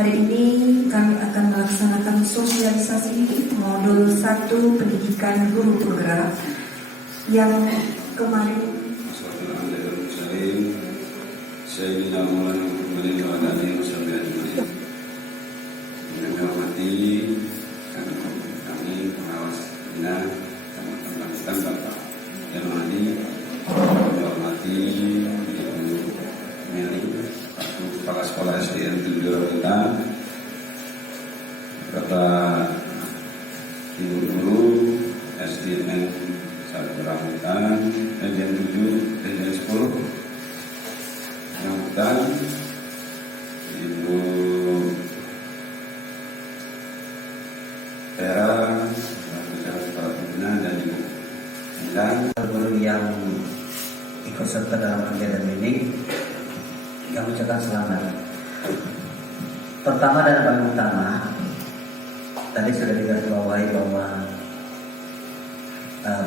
Hari ini kami akan melaksanakan sosialisasi modul 1 pendidikan guru penggerak yang kemarin. Saya menghormati kami pengawas bina teman-teman Bapak Hermadi, menghormati Ibu Meli, Kepala Sekolah SDN 7 kita, Bapak Ibu Guru SDN 1 Rambutan, SDN 7, SDN 10 Rambutan, Ibu Vera, Kepala Pembina, dan Ibu Endang. Guru yang ikut serta dalam kegiatan ini, kami ucapkan selamat. Pertama dan paling utama, tadi sudah digarisbawahi bahwa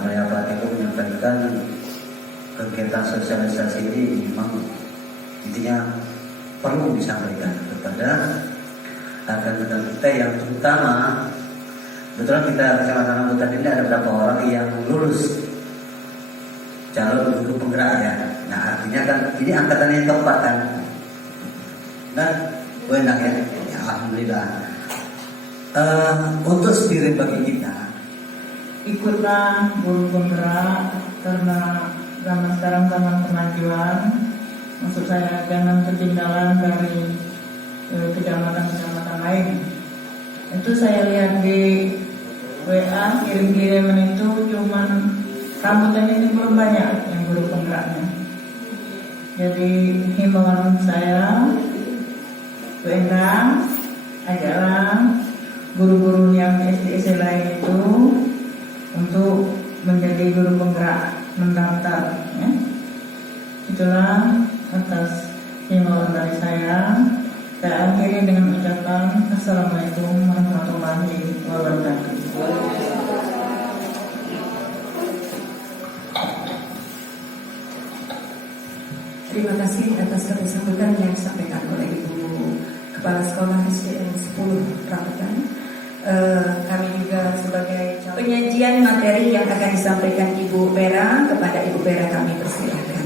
Maya Patiku menyampaikan kegiatan sosialisasi ini memang intinya perlu disampaikan kepada rekan-rekan kita yang terutama. Kebetulan kita Kecamatan Rambutan ini ada beberapa orang yang lulus calon guru penggerak ya. Nah artinya kan ini angkatan yang keempat kan. Nah, enak ya. Ya alhamdulillah. Untuk spirit bagi kita, ikutlah guru penggerak karena zaman sekarang zaman kemajuan. Maksud saya jangan ketinggalan dari kecamatan-kecamatan lain. Itu saya lihat di WA kirim-kiriman itu cuman Rambutan ini belum banyak yang guru penggeraknya. Jadi himbauan saya, Bu Endang, ajaklah guru-guru yang SD lain itu untuk menjadi guru penggerak, mendaftar. Ya. Itulah atas himbauan dari saya. Saya akhiri dengan ucapan Assalamualaikum warahmatullahi wabarakatuh. Terima kasih atas kesambutan yang disampaikan oleh Ibu Kepala Sekolah SDN 10 Rambutan. Kami juga sebagai penyajian materi yang akan disampaikan Ibu Vera, kepada Ibu Vera kami persilahkan.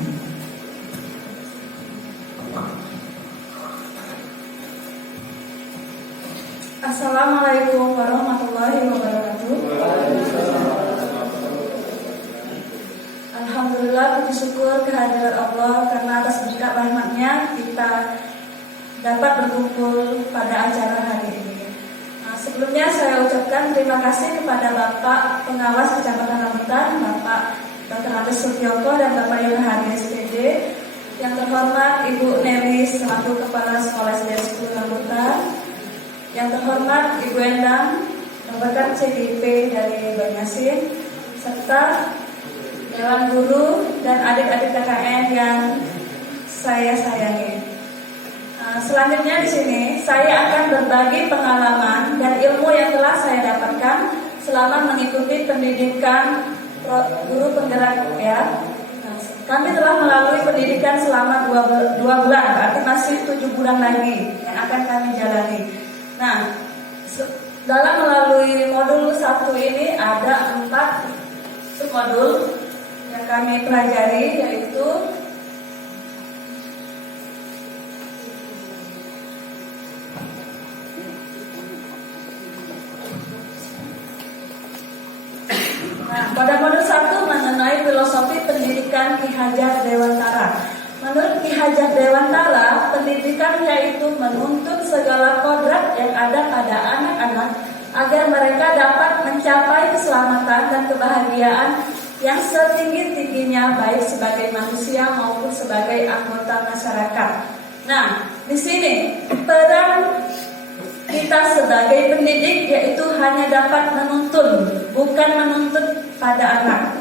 Assalamualaikum warahmatullahi wabarakatuh. Alhamdulillah, puji syukur kehadiran Allah karena atas berkat rahmatnya kita dapat berkumpul pada acara hari ini. Sebelumnya saya ucapkan terima kasih kepada Bapak Pengawas Kecamatan Rambutan, Bapak Dr. Agus Sutyoko dan Bapak Yohani SPD, yang terhormat Ibu Neri selaku Kepala Sekolah SDN 10 Rambutan, yang terhormat Ibu Endang, rekan CDP dari Banyasin, serta Dewan Guru dan adik-adik KKN yang saya sayangi. Selanjutnya di sini saya akan berbagi pengalaman dan ilmu yang telah saya dapatkan selama mengikuti pendidikan guru penggerak ya. Kami telah melalui pendidikan selama 2 bulan, berarti masih 7 bulan lagi yang akan kami jalani. Nah, dalam melalui modul 1 ini ada 4 submodul yang kami pelajari, yaitu pada modul 1 mengenai filosofi pendidikan Ki Hajar Dewantara. Menurut Ki Hajar Dewantara, pendidikan yaitu menuntut segala kodrat yang ada pada anak-anak agar mereka dapat mencapai keselamatan dan kebahagiaan yang setinggi-tingginya baik sebagai manusia maupun sebagai anggota masyarakat. Nah, di sini peran kita sebagai pendidik yaitu hanya dapat menuntun, bukan menuntut pada anak.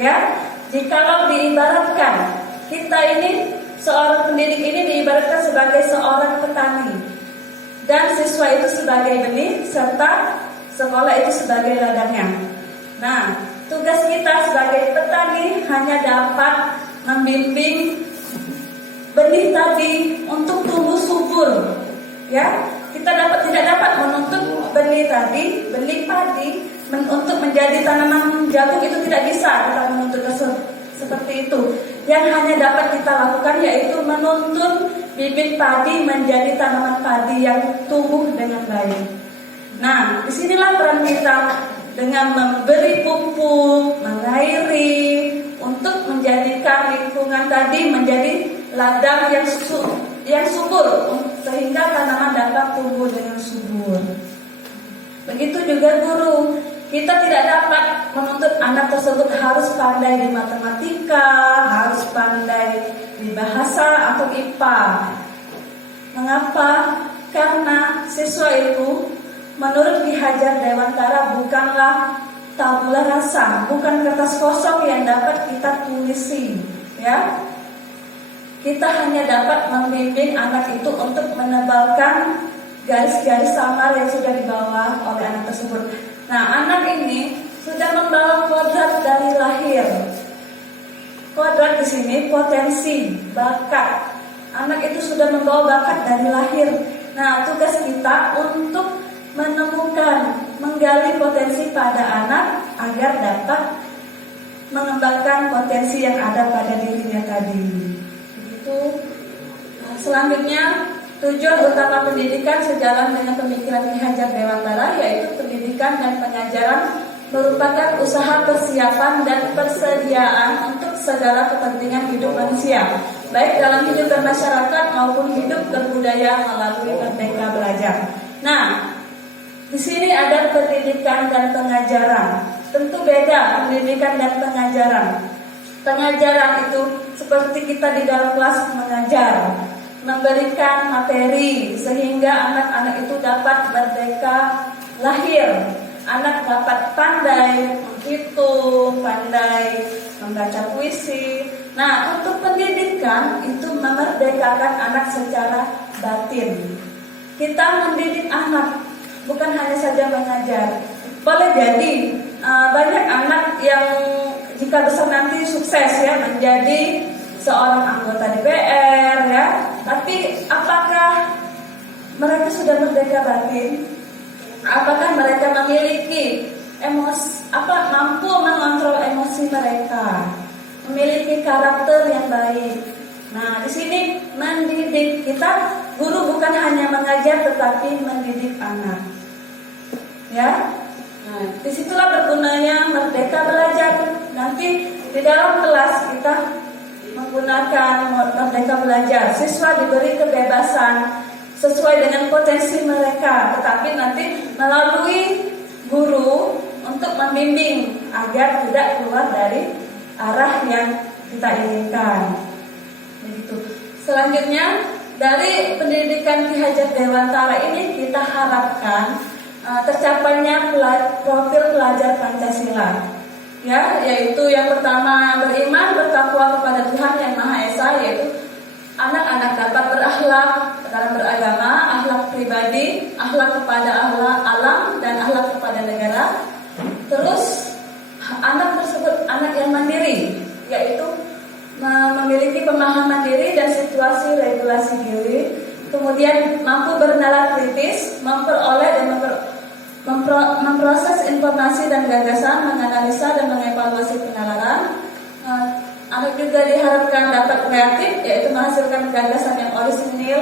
Ya, jikalau diibaratkan kita ini, seorang pendidik ini diibaratkan sebagai seorang petani, dan siswa itu sebagai benih, serta sekolah itu sebagai ladangnya. Nah, tugas kita sebagai petani hanya dapat membimbing benih tadi untuk tumbuh subur, ya, kita tidak dapat menuntut benih padi untuk menjadi tanaman jagung, itu tidak bisa kita menuntut seperti itu. Yang hanya dapat kita lakukan yaitu menuntun bibit padi menjadi tanaman padi yang tumbuh dengan baik. Nah, disinilah peran kita dengan memberi pupuk, mengairi, untuk menjadikan lingkungan tadi menjadi ladang yang subur, sehingga tanaman dapat tumbuh dengan subur. Begitu juga guru, kita tidak dapat menuntut anak tersebut harus pandai di matematika, harus pandai di bahasa atau IPA. Mengapa? Karena siswa itu menurut Ki Hajar Dewantara bukanlah tabula rasa, bukan kertas kosong yang dapat kita tulisi, ya. Kita hanya dapat membimbing anak itu untuk menebalkan garis-garis samar yang sudah dibawa oleh anak tersebut. Nah, anak ini sudah membawa kodrat dari lahir. Kodrat di sini potensi, bakat. Anak itu sudah membawa bakat dari lahir. Nah, tugas kita untuk menemukan, menggali potensi pada anak agar dapat mengembangkan potensi yang ada pada dirinya tadi. Begitu. Nah, selanjutnya, tujuan utama pendidikan sejalan dengan pemikiran Ki Hajar Dewantara, yaitu pendidikan dan pengajaran merupakan usaha persiapan dan persediaan untuk segala kepentingan hidup manusia, baik dalam hidup bermasyarakat maupun hidup berbudaya melalui Merdeka Belajar. Nah, di sini ada pendidikan dan pengajaran. Tentu beda pendidikan dan pengajaran. Pengajaran itu seperti kita di dalam kelas mengajar, memberikan materi sehingga anak-anak itu dapat merdeka lahir. Anak dapat pandai menghitung, pandai membaca puisi. Nah, untuk pendidikan itu memerdekakan anak secara batin. Kita mendidik anak, bukan hanya saja mengajar. Boleh jadi banyak anak yang jika besar nanti sukses ya menjadi seorang anggota DPR ya. Tapi apakah mereka sudah merdeka batin? Apakah mereka memiliki mampu mengontrol emosi mereka, memiliki karakter yang baik? Nah, di sini mendidik kita, guru bukan hanya mengajar tetapi mendidik anak. Ya, nah, disitulah bergunanya Merdeka Belajar. Nanti di dalam kelas kita menggunakan Merdeka Belajar. Siswa diberi kebebasan sesuai dengan potensi mereka, tetapi nanti melalui guru untuk membimbing agar tidak keluar dari arah yang kita inginkan. Begitu. Selanjutnya, dari pendidikan Ki Hajar Dewantara ini kita harapkan tercapainya profil pelajar Pancasila. Ya, yaitu yang pertama beriman, bertakwa kepada Tuhan Yang Maha Esa, yaitu anak-anak dapat berakhlak dalam beragama, akhlak pribadi, akhlak kepada alam, dan akhlak kepada negara. Terus anak tersebut anak yang mandiri, yaitu memiliki pemahaman diri dan situasi regulasi diri, kemudian mampu bernalar kritis, memperoleh dan memproses informasi dan gagasan, menganalisa dan mengevaluasi penalaran. Anak juga diharapkan dapat kreatif, yaitu menghasilkan gagasan yang orisinil.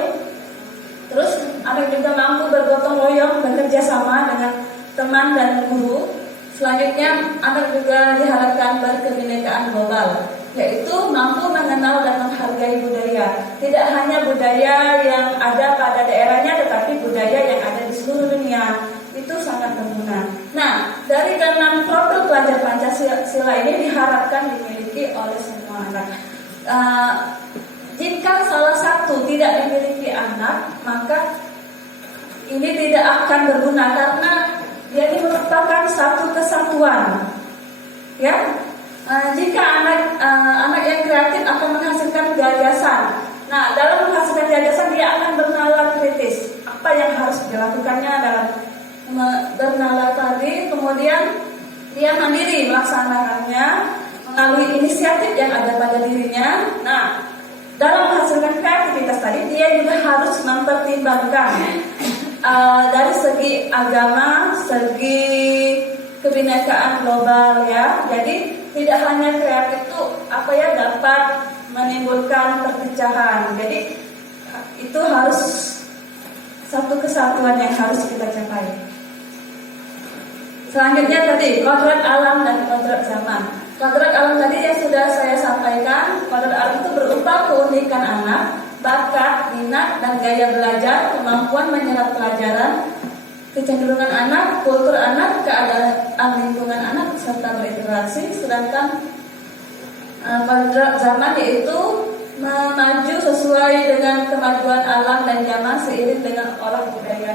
Terus anak juga mampu bergotong royong, bekerja sama dengan teman dan guru. Selanjutnya anak juga diharapkan berkebinekaan global, yaitu mampu mengenal dan menghargai budaya. Tidak hanya budaya yang ada pada daerahnya, tetapi budaya yang ada di seluruh dunia. Itu sangat berguna. Nah, dari keenam profil pelajar Pancasila ini diharapkan dimiliki oleh semua anak. Jika salah satu tidak dimiliki anak, maka ini tidak akan berguna karena dia ini merupakan satu kesatuan. Ya, jika anak yang kreatif akan menghasilkan gagasan. Nah, dalam menghasilkan gagasan dia akan bernalar kritis. Apa yang harus dilakukannya dalam bernalar tadi, kemudian dia mandiri melaksanakannya melalui inisiatif yang ada pada dirinya. Nah, dalam menghasilkan kreativitas tadi dia juga harus mempertimbangkan dari segi agama, segi kebinekaan global ya. Jadi tidak hanya kreatif itu dapat menimbulkan perpecahan. Jadi itu harus satu kesatuan yang harus kita capai. Selanjutnya tadi kodrat alam dan kodrat zaman. Kodrat alam tadi yang sudah saya sampaikan. Kodrat alam itu berupa keunikan anak, bakat, minat, dan gaya belajar, kemampuan menyerap pelajaran, kecenderungan anak, kultur anak, keadaan lingkungan anak, serta berinteraksi. Sedangkan kodrat zaman yaitu maju sesuai dengan kemajuan alam dan zaman seiring dengan olah budaya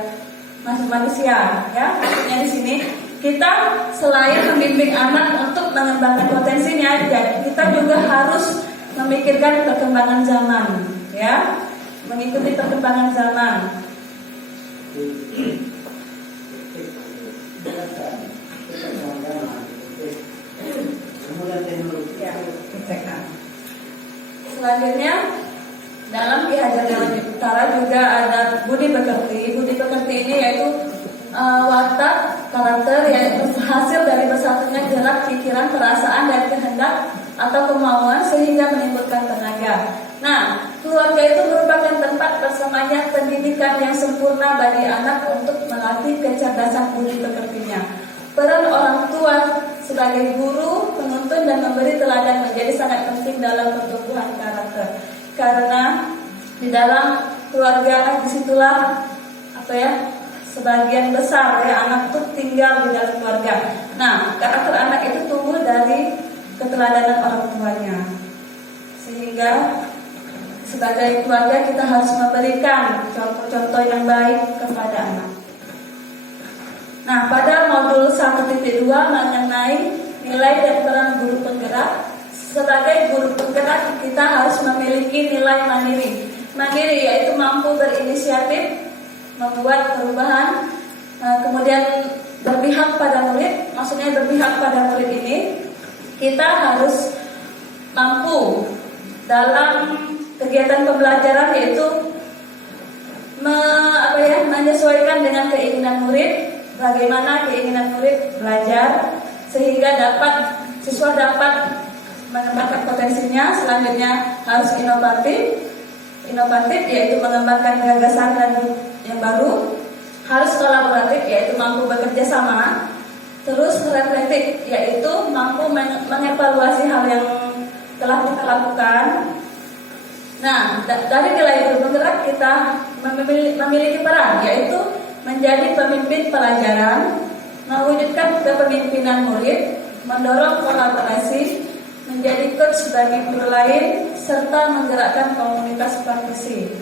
manusia. Ya, maksudnya di sini kita selain membimbing anak untuk mengembangkan potensinya, ya, kita juga harus memikirkan perkembangan zaman, ya, mengikuti perkembangan zaman. Ya, selanjutnya dalam Ki Hajar Dewantara Utara juga ada budi pekerti. Budi pekerti ini yaitu watak karakter yang hasil dari bersatunya gerak, pikiran, perasaan, dan kehendak atau kemauan sehingga menimbulkan tenaga. Nah, keluarga itu merupakan tempat bersamanya pendidikan yang sempurna bagi anak untuk melatih kecerdasan budi pekertinya. Peran orang tua sebagai guru, penuntun, dan memberi teladan menjadi sangat penting dalam pertumbuhan karakter. Karena di dalam keluarga disitulah sebagian besar anak itu tinggal di dalam keluarga. Nah, karakter anak itu tumbuh dari keteladanan orang tuanya. Sehingga sebagai keluarga kita harus memberikan contoh-contoh yang baik kepada anak. Nah, pada modul 1.2 mengenai nilai dan peran guru penggerak. Sebagai guru penggerak kita harus memiliki nilai mandiri. Mandiri yaitu mampu berinisiatif, membuat perubahan, kemudian berpihak pada murid. Maksudnya berpihak pada murid ini kita harus mampu dalam kegiatan pembelajaran, yaitu menyesuaikan dengan keinginan murid, bagaimana keinginan murid belajar sehingga siswa dapat mengembangkan potensinya. Selanjutnya harus inovatif yaitu mengembangkan gagasan dan yang baru. Harus kolaboratif yaitu mampu bekerja sama. Terus reflektif yaitu mampu mengevaluasi hal yang telah kita lakukan. Nah, dari nilai guru penggerak kita memiliki peran yaitu menjadi pemimpin pelajaran, mewujudkan kepemimpinan murid, mendorong kolaborasi, menjadi coach bagi guru lain, serta menggerakkan komunitas praktisi.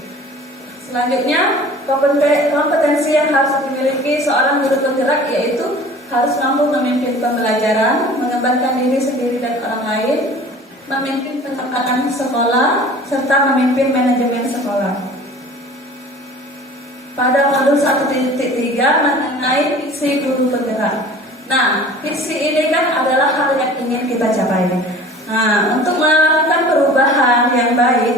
Selanjutnya, kompetensi yang harus dimiliki seorang guru penggerak yaitu harus mampu memimpin pembelajaran, mengembangkan diri sendiri dan orang lain, memimpin pengembangan sekolah, serta memimpin manajemen sekolah. Pada modul 1.3 mengenai visi guru penggerak. Nah, visi ini kan adalah hal yang ingin kita capai. Nah, untuk melakukan perubahan yang baik,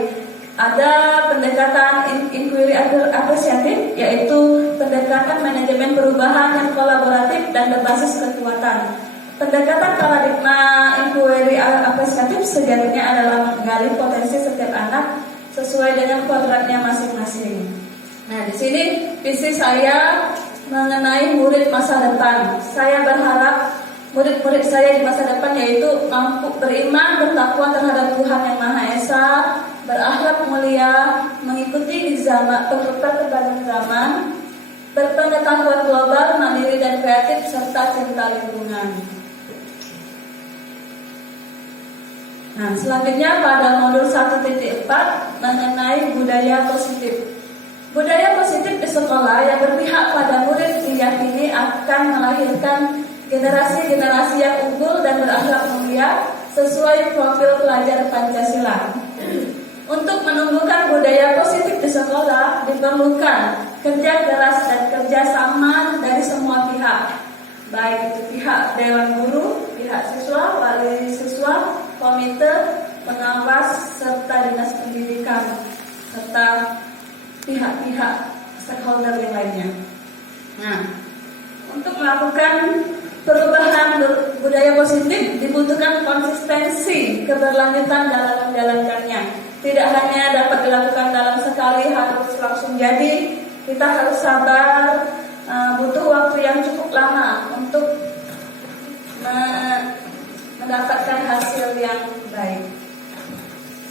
ada pendekatan inquiry apresiatif, yaitu pendekatan manajemen perubahan yang kolaboratif dan berbasis kekuatan. Pendekatan paradigma inquiry apresiatif sejatinya adalah menggali potensi setiap anak sesuai dengan kodratnya masing-masing. Nah, di sini visi saya mengenai murid masa depan. Saya berharap murid-murid saya di masa depan yaitu mampu beriman, bertakwa terhadap Tuhan Yang Maha Esa, berakhlak mulia, mengikuti perkembangan zaman, berpengetahuan global, mandiri dan kreatif, serta cinta lingkungan. Nah, selanjutnya pada modul 1.4 mengenai budaya positif. Budaya positif di sekolah yang berpihak pada murid diyakini akan melahirkan generasi-generasi yang unggul dan berakhlak mulia sesuai profil pelajar Pancasila. Untuk menumbuhkan budaya positif di sekolah diperlukan kerja keras dan kerja sama dari semua pihak, baik itu pihak dewan guru, pihak siswa, wali siswa, komite, pengawas, serta dinas pendidikan, serta pihak-pihak stakeholder yang lainnya. Nah, untuk melakukan perubahan budaya positif dibutuhkan konsistensi keberlanjutan dalam menjalankannya. Tidak hanya dapat dilakukan dalam sekali harus langsung jadi, kita harus sabar, butuh waktu yang cukup lama untuk mendapatkan hasil yang baik.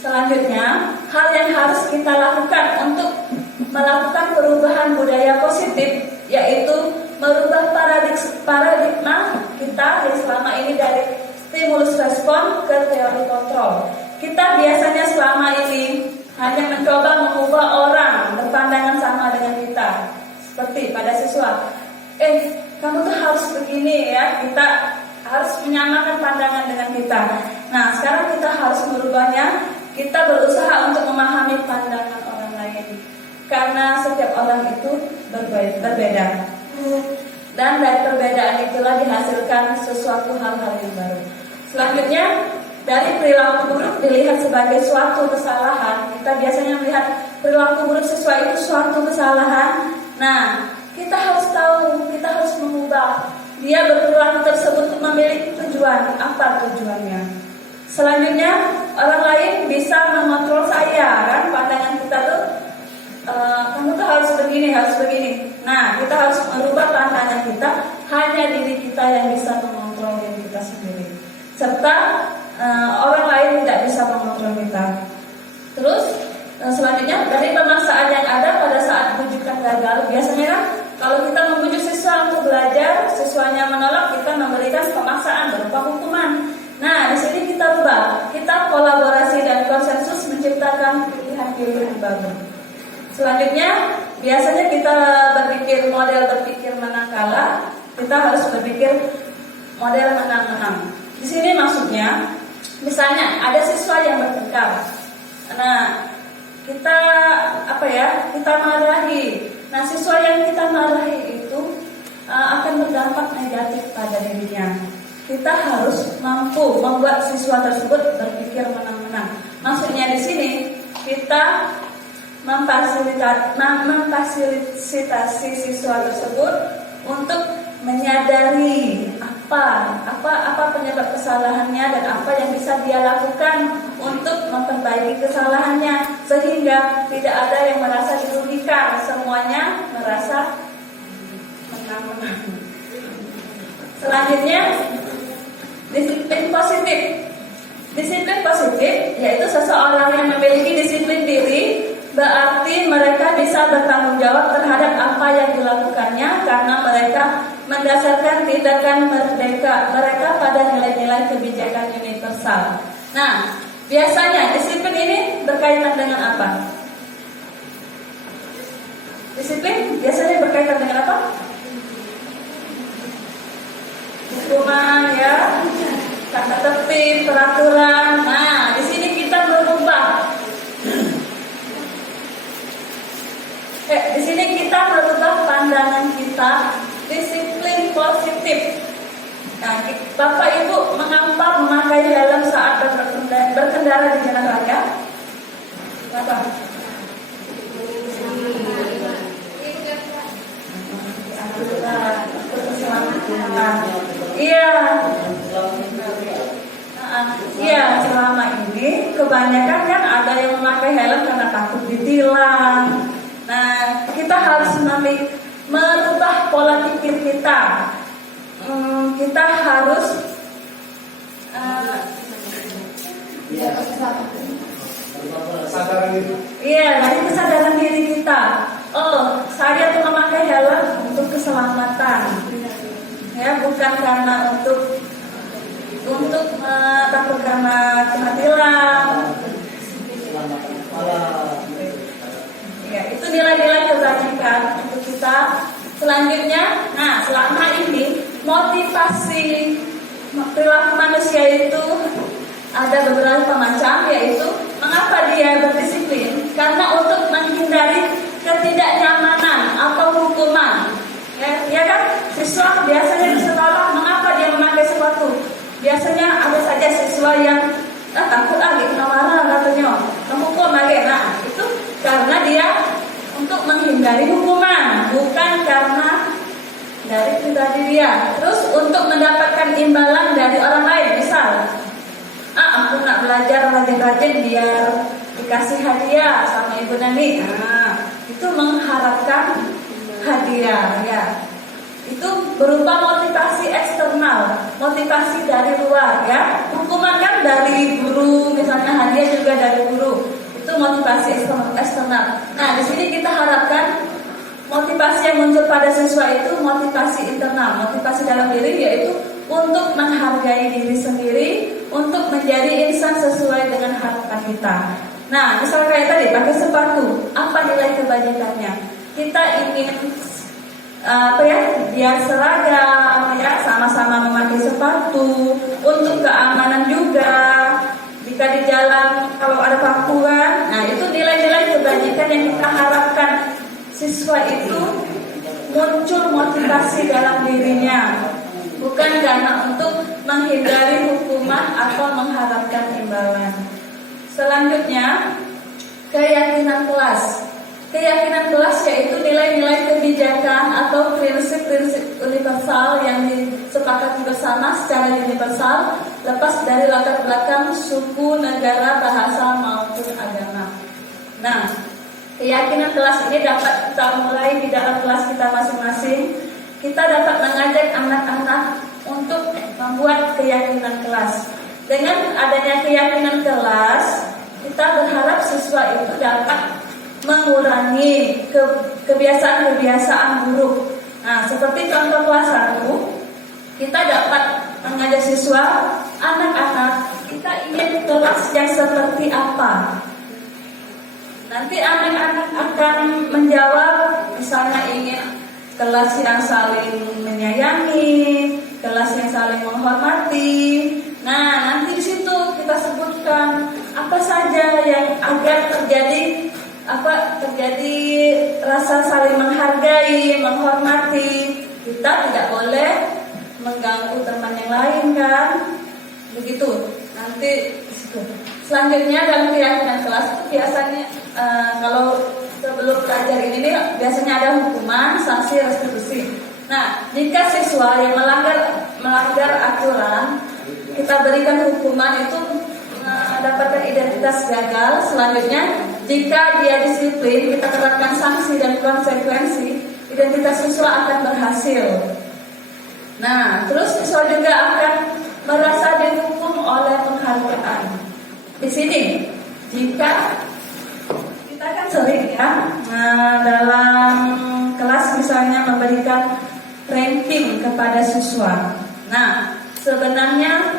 Selanjutnya, hal yang harus kita lakukan untuk melakukan perubahan budaya positif yaitu merubah paradigma kita yang selama ini dari stimulus respon ke teori kontrol. Kita biasanya selama ini hanya mencoba mengubah orang berpandangan sama dengan kita. Seperti pada siswa, kamu tuh harus begini ya, kita harus menyamakan pandangan dengan kita. Nah, sekarang kita harus merubahnya. Kita berusaha untuk memahami pandangan orang lain, karena setiap orang itu berbeda. Dan dari perbedaan itulah dihasilkan sesuatu hal-hal yang baru. Selanjutnya, dari perilaku buruk dilihat sebagai suatu kesalahan. Kita biasanya melihat perilaku buruk siswa itu suatu kesalahan. Nah, kita harus tahu, kita harus mengubah. Dia berperilaku tersebut memiliki tujuan. Apa tujuannya? Selanjutnya, orang lain bisa mengontrol saya, kan? Pandangan kita tuh, kamu tuh harus begini, harus begini. Nah, kita harus merubah pandangan kita. Hanya diri kita yang bisa mengontrol diri kita sendiri. Serta orang lain tidak bisa mengontrol kita. Terus, selanjutnya dari pemaksaan yang ada pada saat bujukan gagal, biasanya kan kalau kita membujuk siswa untuk belajar, siswanya menolak, kita memberikan pemaksaan berupa hukuman. Nah, di sini kita rubah, kita kolaborasi dan konsensus menciptakan pilihan-pilihan baru. Selanjutnya, biasanya kita model berpikir menang kalah, kita harus berpikir model menang-menang. Di sini maksudnya, misalnya ada siswa yang bertengkar. Nah, kita kita marahi. Nah, siswa yang kita marahi itu akan berdampak negatif pada dirinya. Kita harus mampu membuat siswa tersebut berpikir menang-menang. Maksudnya di sini kita memfasilitasi siswa tersebut untuk menyadari apa penyebab kesalahannya dan apa yang bisa dia lakukan untuk memperbaiki kesalahannya, sehingga tidak ada yang merasa dirugikan, semuanya merasa menang-menang. Selanjutnya, disiplin positif. Disiplin positif yaitu seseorang yang memiliki disiplin diri, berarti mereka bisa bertanggung jawab terhadap apa yang dilakukannya karena mereka mendasarkan tindakan mereka pada nilai-nilai kebijakan universal. Nah, biasanya disiplin ini berkaitan dengan apa? Disiplin biasanya berkaitan dengan apa? Hukuman, ya, tata tertib, peraturan. Nah, di sini kita merubah. Di sini kita merubah pandangan kita, disiplin positif. Nah, Bapak Ibu mengapa memakai helm saat berkendara di jalan raya? Kenapa? Iya, selama ini kebanyakan kan ada yang memakai helm karena takut ditilang. Nah, kita harus merubah pola pikir kita. Kita harus dari kesadaran diri kita. Oh, saya tuh memakai helm untuk keselamatan. Ya, bukan karena untuk takut karena kena tilang. Ya, itu nilai-nilai kebajikan untuk kita. Selanjutnya, nah, selama ini motivasi perilaku manusia itu ada beberapa macam, yaitu mengapa dia berdisiplin? Karena untuk menghindari ketidaknyamanan atau hukuman. Ya kan? Siswa biasanya di sekolah mengapa dia memakai sepatu? Biasanya ada saja siswa yang takut kena marah katanya, hukum lagi. Nah, itu karena dia untuk menghindari hukuman, bukan karena dari pribadi dia. Terus untuk mendapatkan imbalan dari orang lain, misal, aku nak belajar rajin-rajin biar dikasih hadiah sama Ibu Nani. Itu mengharapkan hadiah, ya. Itu berupa motivasi eksternal, motivasi dari luar, ya. Hukuman kan dari guru, misalnya hadiah juga dari guru. Itu motivasi eksternal. Nah, di sini kita harapkan motivasi yang muncul pada siswa itu motivasi internal, motivasi dalam diri, yaitu untuk menghargai diri sendiri, untuk menjadi insan sesuai dengan harapan kita. Nah, misalnya kayak tadi pakai sepatu, apa nilai kebajikannya? Kita ingin biar seragam, ya, sama-sama memakai sepatu, untuk keamanan juga. Jika di jalan kalau ada pakuan, nah itu nilai-nilai kebajikan yang kita harapkan siswa itu muncul motivasi dalam dirinya, bukan karena untuk menghindari hukuman atau mengharapkan imbalan. Selanjutnya, keyakinan kelas. Keyakinan kelas yaitu nilai-nilai kebijakan atau prinsip-prinsip universal yang disepakati bersama secara universal, lepas dari latar belakang suku, negara, bahasa maupun agama. Nah, keyakinan kelas ini dapat kita mulai di dalam kelas kita masing-masing. Kita dapat mengajak anak-anak untuk membuat keyakinan kelas. Dengan adanya keyakinan kelas, kita berharap siswa itu dapat mengurangi kebiasaan-kebiasaan buruk. Nah, seperti contoh kelas 1, kita dapat mengajak siswa, anak-anak, kita ingin kelas yang seperti apa? Nanti anak-anak akan menjawab, misalnya ingin kelas yang saling menyayangi, kelas yang saling menghormati. Nah, nanti di situ kita sebutkan apa saja yang agar terjadi rasa saling menghargai, menghormati. Kita tidak boleh mengganggu teman yang lain, kan? Begitu. Nanti di situ. Selanjutnya dalam keyakinan kelas itu biasanya kalau sebelum belajar ini biasanya ada hukuman, sanksi, restitusi. Nah, jika siswa yang melanggar aturan, kita berikan hukuman itu mendapatkan identitas gagal. Selanjutnya, jika dia disiplin, kita terapkan sanksi dan konsekuensi, identitas siswa akan berhasil. Nah, terus siswa juga akan merasa dihukum oleh penghargaan. Di sini, jika kita kan sering ya, dalam kelas misalnya memberikan ranking kepada siswa. Nah, sebenarnya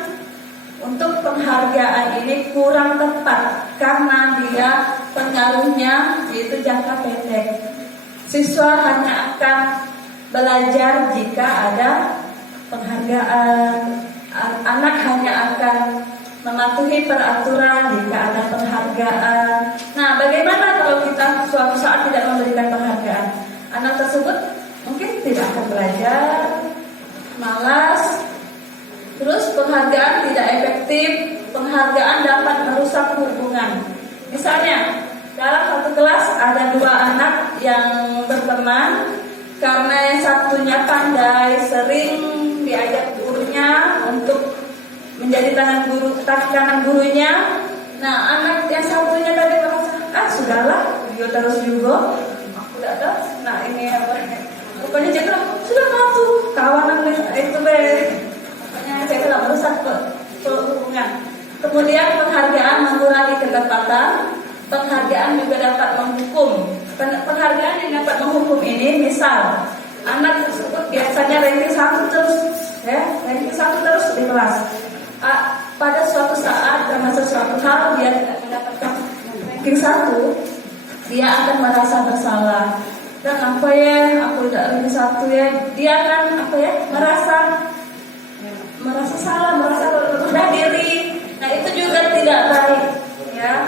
untuk penghargaan ini kurang tepat karena dia pengaruhnya yaitu jangka pendek. Siswa hanya akan belajar jika ada penghargaan. Anak hanya akan mematuhi peraturan jika ada penghargaan. Nah, bagaimana kalau kita suatu saat tidak memberikan penghargaan? Anak tersebut mungkin tidak akan belajar, malas. Terus penghargaan tidak efektif, penghargaan dapat merusak hubungan. Misalnya, dalam satu kelas ada 2 anak yang berteman, karena yang satunya pandai, sering diajak gurunya untuk menjadi tangan gurunya. Nah, anak yang satunya tadi merasa, sudahlah, dia terus juga, aku tidak tahu. Nah, ini apa? Pokoknya dia sudah patuh, kawanan itu saya telah merusak hubungan. Kemudian penghargaan mengurangi ketepatan. Penghargaan juga dapat menghukum. Penghargaan yang dapat menghukum ini, misal anak tersebut biasanya ranking 1 terus, ranking 1 terus di kelas. Pada suatu saat dan suatu hal dia tidak mendapatkan ranking 1, dia akan merasa bersalah. Dan apa ya, aku tidak ranking 1 ya, dia akan merasa salah, merasa rendah diri. Nah, itu juga tidak baik, ya.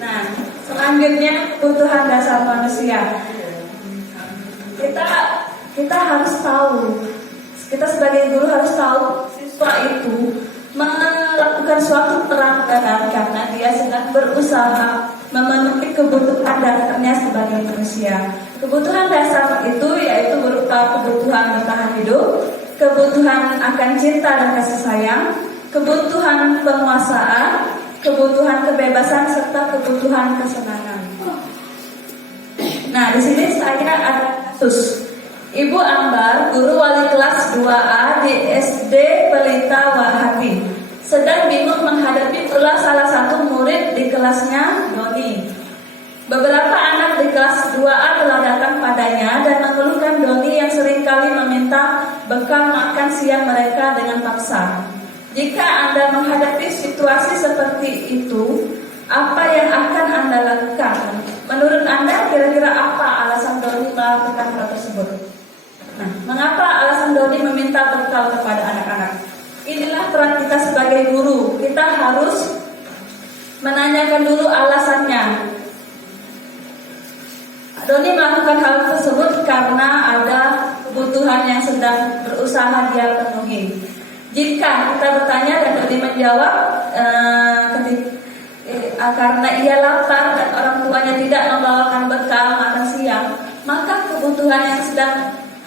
Nah, selanjutnya kebutuhan dasar manusia. Kita harus tahu, kita sebagai guru harus tahu siswa itu melakukan suatu pelanggaran karena dia sedang berusaha memenuhi kebutuhan dasarnya sebagai manusia. Kebutuhan dasar itu yaitu berupa kebutuhan bertahan hidup, kebutuhan akan cinta dan kasih sayang, kebutuhan penguasaan, kebutuhan kebebasan serta kebutuhan kesenangan. Nah, di sini saya ada kasus Ibu Ambar, guru wali kelas 2A di SD Pelita Wahabi, sedang bingung menghadapi pula salah satu murid di kelasnya, Doni. Beberapa anak di kelas 2A telah datang padanya dan mengeluhkan Doni yang seringkali meminta bekal makan siang mereka dengan paksa. Jika Anda menghadapi situasi seperti itu, apa yang akan Anda lakukan? Menurut Anda kira-kira apa alasan Doni melakukan hal tersebut? Nah, mengapa alasan Doni meminta bekal kepada anak-anak? Inilah peran kita sebagai guru. Kita harus menanyakan dulu alasannya. Doni melakukan hal tersebut karena ada kebutuhan yang sedang berusaha dia penuhi. Jika kita bertanya dan Doni menjawab karena ia lapar dan orang tuanya tidak membawakan bekal makan siang, maka kebutuhan yang sedang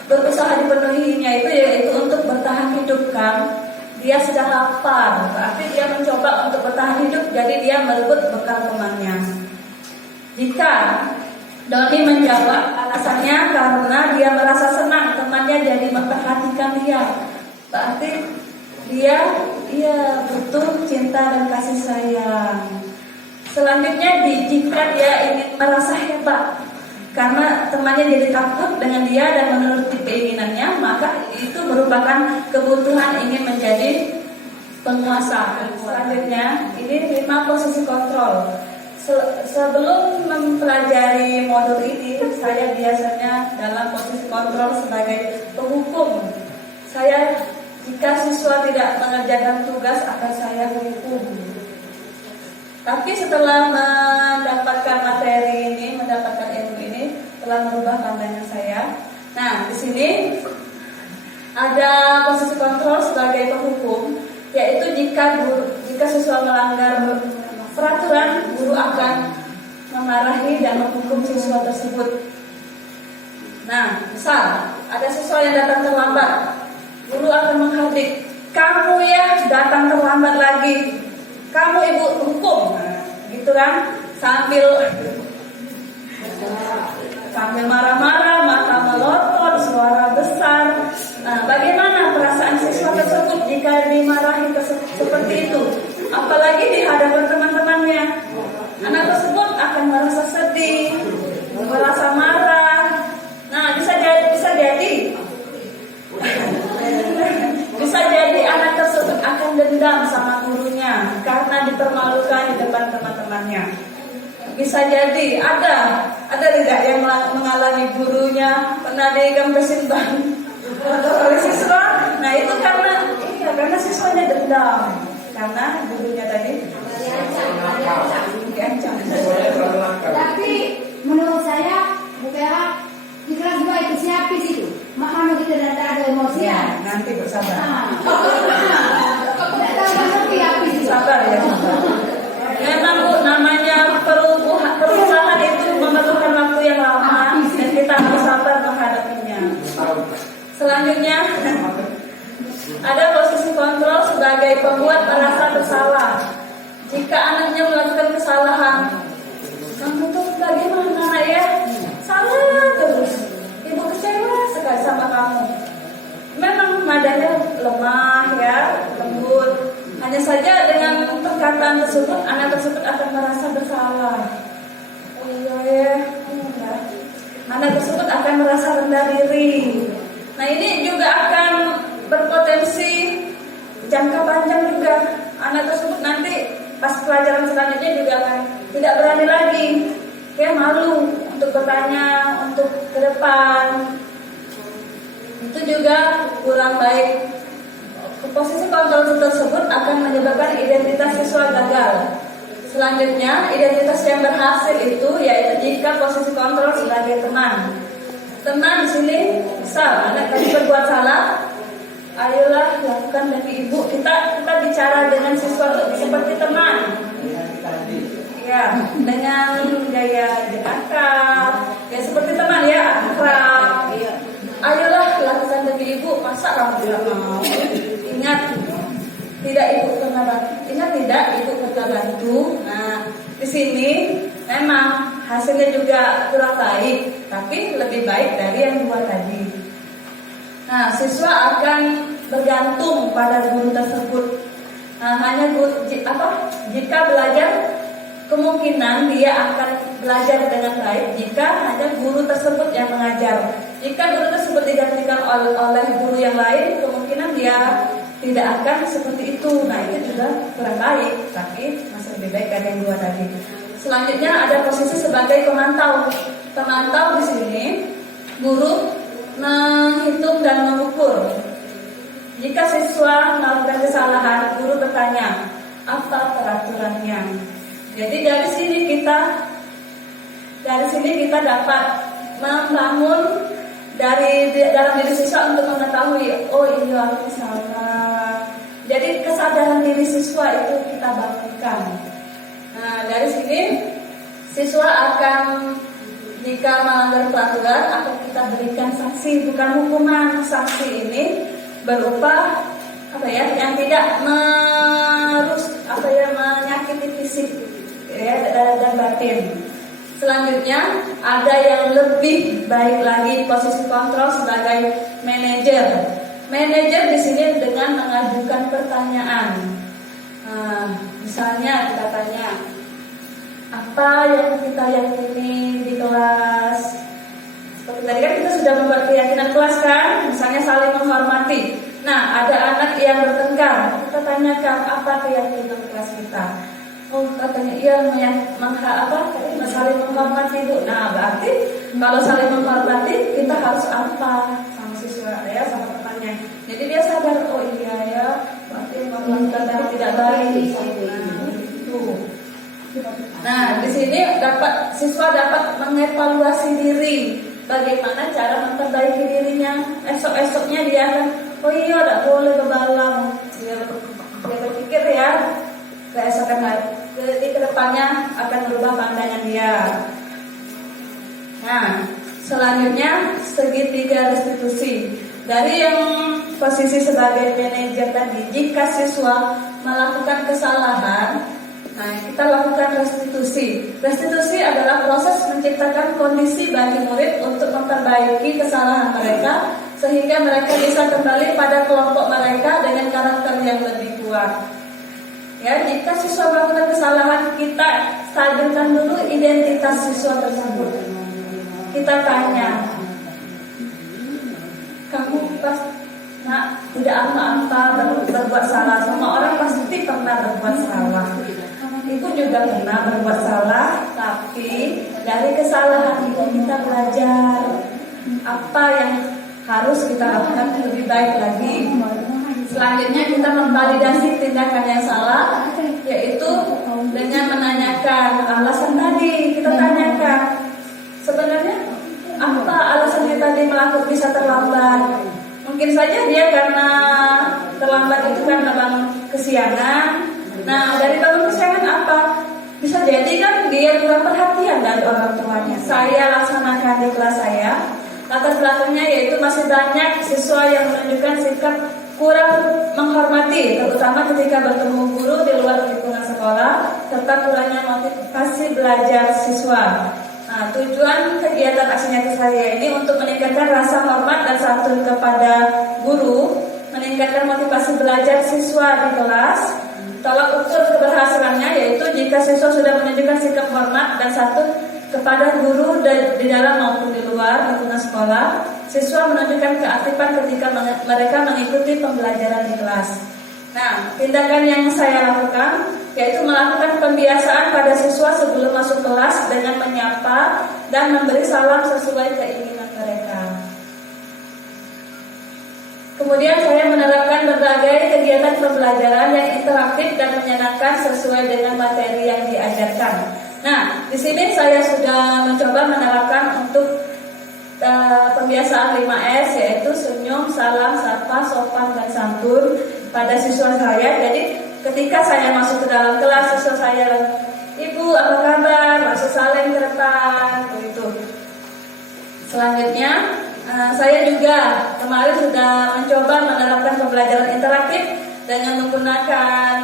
berusaha dipenuhinya itu yaitu untuk bertahan hidup kan. Dia sedang lapar, berarti dia mencoba untuk bertahan hidup, jadi dia merebut bekal temannya. Jika Doni menjawab alasannya karena dia merasa senang temannya jadi memperhatikan dia, berarti dia butuh cinta dan kasih sayang. Selanjutnya jika dia ingin merasa hebat karena temannya jadi takut dengan dia dan menuruti keinginannya, maka itu merupakan kebutuhan ingin menjadi penguasa. Selanjutnya, ini 5 posisi kontrol. Sebelum mempelajari modul ini, saya biasanya dalam posisi kontrol sebagai penghukum. Jika siswa tidak mengerjakan tugas, akan saya hukum. Tapi setelah mendapatkan materi ini, mendapatkan ilmu ini, telah merubah pandangan saya. Nah, di sini ada posisi kontrol sebagai penghukum, yaitu jika siswa melanggar peraturan, guru akan memarahi dan menghukum siswa tersebut. Nah, misal ada siswa yang datang terlambat, guru akan menghardik, kamu ya datang terlambat lagi, kamu ibu hukum, gitu kan? Sambil marah-marah, mata melotot, suara besar. Nah, bagaimana perasaan siswa tersebut jika dimarahi seperti itu? Apalagi di hadapan teman-temannya. Anak tersebut akan merasa sedih, merasa marah. Nah, bisa jadi anak tersebut akan dendam sama gurunya karena dipermalukan di depan teman-temannya. Bisa jadi ada tidak yang mengalami gurunya pernah digempesin ban oleh siswa. Nah, itu karena siswanya dendam karena gurunya tadi diancam. Tapi menurut saya bukan di kelas 2 itu siapis itu. Makanya kita tidak ada emosi ya. Nanti bersabar. Tidak tahu mengerti habis itu. Sabar ya. Memang Bu, namanya perusahaan itu memerlukan waktu yang lama dan kita harus sabar menghadapinya. Selanjutnya ada posisi kontrol sebagai pembuat merasa bersalah. Jika anaknya melakukan kesalahan, kamu tuh bagaimana ya? Salah terus. Ibu kecewa sekali sama kamu. Memang nadanya lemah ya, lembut. Hanya saja dengan perkataan tersebut, anak tersebut akan merasa bersalah. Oh iya ya, anak tersebut akan merasa rendah diri. Nah, ini juga akan berpotensi jangka panjang juga. Anak tersebut nanti pas pelajaran selanjutnya juga akan tidak berani lagi. Ya, malu untuk bertanya, untuk ke depan. Itu juga kurang baik. Posisi kontrol tersebut akan menyebabkan identitas siswa gagal. Selanjutnya, identitas yang berhasil itu yaitu jika posisi kontrol sebagai teman. Teman di sini, misal anak tadi berbuat salah, ayolah lakukan demi ibu. Kita bicara dengan siswa seperti teman. Ya, dengan gaya akrab, ya seperti teman ya, akrab. Ayolah lakukan demi ibu. Masa kamu tidak mau? Ingat, tidak ibu pernah bantu. Ingat tidak ibu pernah bantu. Nah, di sini memang hasilnya juga kurang baik, tapi lebih baik dari yang dua tadi. Nah, siswa akan bergantung pada guru tersebut. Nah, hanya jika belajar, kemungkinan dia akan belajar dengan baik jika hanya guru tersebut yang mengajar. Jika guru tersebut digantikan oleh guru yang lain, kemungkinan dia tidak akan seperti itu. Nah, itu juga kurang baik, tapi masih lebih baik dari yang dua tadi. Selanjutnya ada posisi sebagai pemantau. Pemantau di sini guru menghitung dan mengukur. Jika siswa melakukan kesalahan, guru bertanya, apa peraturannya? Jadi dari sini kita dapat membangun dalam diri siswa untuk mengetahui, oh iya aku salah. Jadi kesadaran diri siswa itu kita bangunkan. Nah, dari sini siswa akan, jika melanggar peraturan, akan kita berikan sanksi, bukan hukuman. Sanksi ini berupa yang tidak menyakiti fisik dan batin. Selanjutnya ada yang lebih baik lagi, posisi kontrol sebagai manajer. Manajer di sini dengan mengajukan pertanyaan. Misalnya kita tanya, apa yang kita yakini di kelas? Seperti tadi kan kita sudah membuat keyakinan kelas kan, misalnya saling menghormati. Nah, ada anak yang bertengkar, kita tanyakan apa keyakinan kelas kita. Oh, katanya iya saling menghormati Bu. Nah, berarti kalau saling menghormati kita harus apa sama siswa ya, sama temannya. Jadi dia sadar, oh iya ya, berarti menghormati tadi tidak baik. Nah, di sini siswa dapat mengevaluasi diri, bagaimana cara memperbaiki dirinya. Esok-esoknya dia akan, oh iya, tidak boleh bebalang. Dia berpikir ya, keesokan hari, ke depannya akan berubah pandangan dia. Nah, selanjutnya segitiga restitusi. Dari yang posisi sebagai manajer tadi, jika siswa melakukan kesalahan, nah kita lakukan restitusi. Restitusi adalah proses menciptakan kondisi bagi murid untuk memperbaiki kesalahan mereka, sehingga mereka bisa kembali pada kelompok mereka dengan karakter yang lebih kuat. Ya, jika siswa melakukan kesalahan, kita stabilkan dulu identitas siswa tersebut. Kita tanya, kamu tidak apa-apa berbuat salah. Semua orang pasti pernah berbuat salah. Ibu juga pernah berbuat salah, tapi dari kesalahan itu kita belajar apa yang harus kita lakukan lebih baik lagi. Selanjutnya kita memvalidasi tindakan yang salah, yaitu dengan menanyakan alasan tadi. Kita tanyakan, sebenarnya apa alasannya tadi bisa terlambat? Mungkin saja dia karena terlambat itu karena bangun kesiangan. Nah, dari bangun kesiangan apa? Bisa jadi kan dia kurang perhatian dari orang tuanya. Saya laksanakan di kelas saya. Latar belakangnya yaitu masih banyak siswa yang menunjukkan sikap kurang menghormati, terutama ketika bertemu guru di luar lingkungan sekolah, serta kurangnya motivasi belajar siswa. Nah, tujuan kegiatan aksi nyata saya ini untuk meningkatkan rasa hormat dan santun kepada guru, meningkatkan motivasi belajar siswa di kelas. Tolak ukur keberhasilannya yaitu jika siswa sudah menunjukkan sikap hormat dan santun kepada guru di dalam maupun di luar lingkungan sekolah, siswa menunjukkan keaktifan ketika mereka mengikuti pembelajaran di kelas. Nah, tindakan yang saya lakukan yaitu melakukan pembiasaan pada siswa sebelum masuk kelas dengan menyapa dan memberi salam sesuai keinginan mereka. Kemudian saya menerapkan berbagai kegiatan pembelajaran yang interaktif dan menyenangkan sesuai dengan materi yang diajarkan. Nah, di sini saya sudah mencoba menerapkan untuk pembiasaan 5S, yaitu senyum, salam, sapa, sopan, dan santun pada siswa saya. Jadi ketika saya masuk ke dalam kelas, siswa saya, "Ibu, apa kabar?" langsung saling ke depan, begitu. Selanjutnya, saya juga kemarin sudah mencoba menerapkan pembelajaran interaktif dengan menggunakan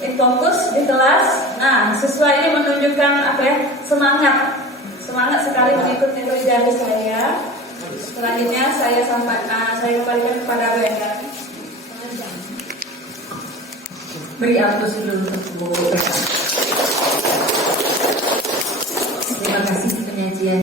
Infokus di kelas. Nah, siswa ini menunjukkan semangat sekali mengikuti kerjaan saya. Selanjutnya saya kembalikan kepada BNR. Beri aplaus dulu untuk Bu. Terima kasih penyajian.